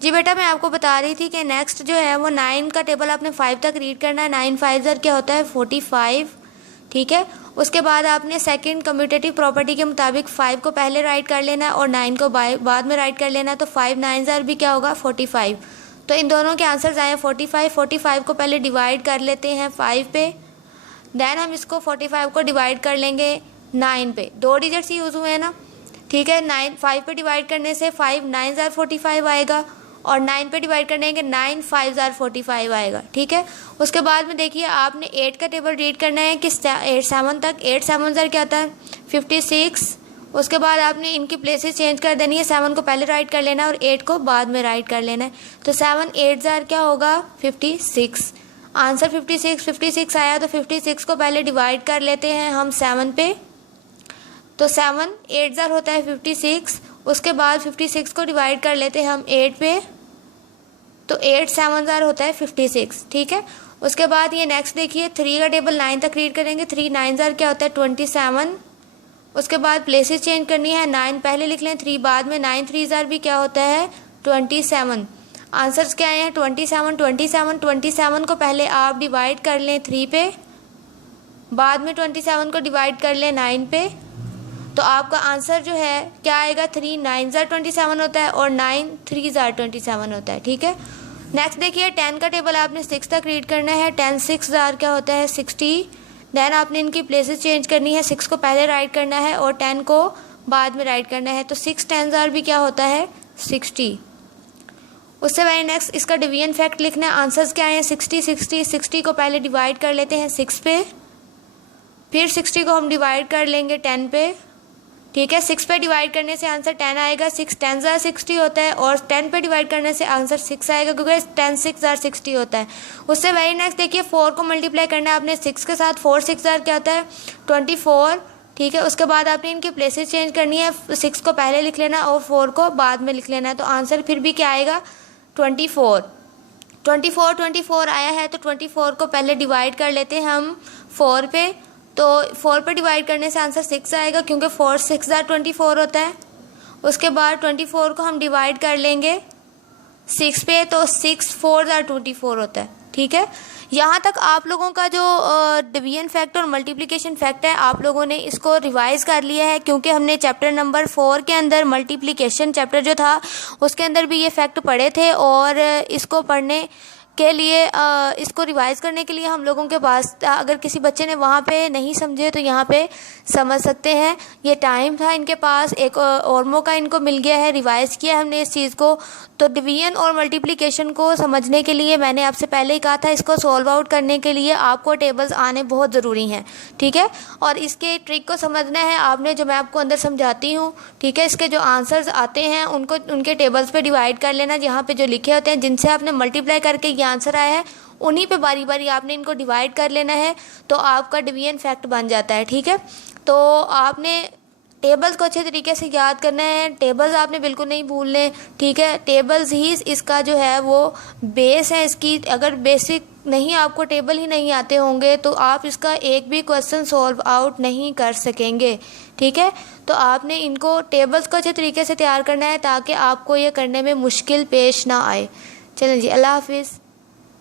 जी बेटा मैं आपको बता रही थी कि नेक्स्ट जो है वो 9 का टेबल आपने 5 तक रीड करना है। 9 5 ज़र क्या होता है 45, ठीक है। उसके बाद आपने सेकंड कम्यूटेटिव प्रॉपर्टी के मुताबिक 5 को पहले राइट कर लेना है और 9 को बाद में राइट कर लेना है। तो 5 9 ज़र भी क्या होगा 45। तो इन दोनों के आंसर्स आए 45। 45 को पहले डिवाइड कर लेते हैं 5 पे, देन हम इसको 45 को डिवाइड कर लेंगे 9 पे। 2 डिजिट्स यूज़ हुए हैं ना, ठीक है। 9 5 पे डिवाइड करने से 5 9 ज़र 45 आएगा और 9 पे डिवाइड करने के 9 5 ज़र 45 आएगा, ठीक है। उसके बाद में देखिए आपने 8 का टेबल रीड करना है कि 8 7 तक। 8 7 ज़र क्या आता है 56। उसके बाद आपने इनकी प्लेसेस चेंज कर देनी है। 7 को पहले राइट कर लेना है और 8 को बाद में राइट कर लेना है। तो 7 8 ज़र क्या होगा 56। आंसर 56 आया। तो 56 को पहले डिवाइड कर लेते हैं हम 7 पे। तो 7 8 ज़र होता है 56। उसके बाद 56 को डिवाइड कर लेते हैं हम 8 पे। तो 8 7 ज़र होता है 56, ठीक है। उसके बाद ये नेक्स्ट देखिए 3 का टेबल 9 तक रीड करेंगे। 3 9 ज़र क्या होता है 27। उसके बाद प्लेसेस चेंज करनी है। 9 पहले लिख लें 3 बाद में। 9 3 ज़र भी क्या होता है 27। आंसर्स क्या आए हैं 27 को पहले आप डिवाइड कर लें 3 पे, बाद में 27 को डिवाइड कर लें 9 पे। तो आपका आंसर जो है क्या आएगा 3 9 ज़र 27 होता है और 9 3 ज़र 27 होता है, ठीक है। नेक्स्ट देखिए 10 का टेबल आपने 6 तक रीड करना है। 10 6 ज़र क्या होता है 60। देन आपने इनकी प्लेसेस चेंज करनी है। 6 को पहले राइट करना है और 10 को बाद में राइट करना है। तो 6 10 ज़र भी क्या होता है 60। उससे वेरी नेक्स्ट इसका डिवीजन फैक्ट लिखना है। आंसर्स क्या है 60 को पहले डिवाइड कर लेते हैं 6 पे, फिर 60 को हम डिवाइड कर लेंगे 10 पे, ठीक है। 6 पे डिवाइड करने से आंसर 10 आएगा। 6 10 ज़र 60 होता है और 10 पे डिवाइड करने से आंसर 6 आएगा क्योंकि 10 6 ज़र 60 होता है। उससे वेरी नेक्स्ट देखिए 4 को मल्टीप्लाई करना है आपने 6 के साथ। 4 6 ज़र क्या होता है 24, ठीक है। उसके बाद आपने इनकी प्लेसेस चेंज करनी है। 6 को पहले लिख लेना और 4 को बाद में लिख लेना है। तो आंसर फिर भी क्या आएगा 24 आया है। तो 24 को पहले डिवाइड कर लेते हैं हम 4 पे। तो 4 पे डिवाइड करने से आंसर 6 आएगा क्योंकि 4 6 ज़र 24 होता है। उसके बाद 24 को हम डिवाइड कर लेंगे 6 पे। तो 6 4 ज़र 24 होता है, ठीक है। यहाँ तक आप लोगों का जो डिवीजन फैक्ट और मल्टीप्लिकेशन फैक्ट है आप लोगों ने इसको रिवाइज़ कर लिया है क्योंकि हमने चैप्टर नंबर 4 के अंदर मल्टीप्लिकेशन चैप्टर जो था उसके अंदर भी ये फैक्ट पढ़े थे। और इसको पढ़ने के लिए इसको रिवाइज़ करने के लिए हम लोगों के पास अगर किसी बच्चे ने वहाँ पे नहीं समझे तो यहाँ पे समझ सकते हैं। ये टाइम था इनके पास, एक और मौका इनको मिल गया है, रिवाइज़ किया हमने इस चीज़ को। तो डिवीजन और मल्टीप्लिकेशन को समझने के लिए मैंने आपसे पहले ही कहा था इसको सॉल्व आउट करने के लिए आपको टेबल्स आने बहुत ज़रूरी हैं, ठीक है। और इसके ट्रिक को समझना है आपने जो मैं आपको अंदर समझाती हूँ, ठीक है। इसके जो आंसर्स आते हैं उनको उनके टेबल्स पे डिवाइड कर लेना जहाँ पे जो लिखे होते हैं जिनसे आपने मल्टीप्लाई करके ये आंसर आया है उन्हीं पे बारी बारी आपने इनको डिवाइड कर लेना है। तो आपका डिवीजन फैक्ट बन जाता है, ठीक है। तो आपने टेबल्स को अच्छे तरीके से याद करना है। टेबल्स आपने बिल्कुल नहीं भूलने, ठीक है। टेबल्स ही इसका जो है वो बेस है इसकी। अगर बेसिक नहीं आपको टेबल ही नहीं आते होंगे तो आप इसका एक भी क्वेश्चन सॉल्व आउट नहीं कर सकेंगे, ठीक है। तो आपने इनको टेबल्स को अच्छे तरीके से तैयार करना है ताकि आपको ये करने में मुश्किल पेश ना आए। चलें जी, अल्लाह हाफिज़।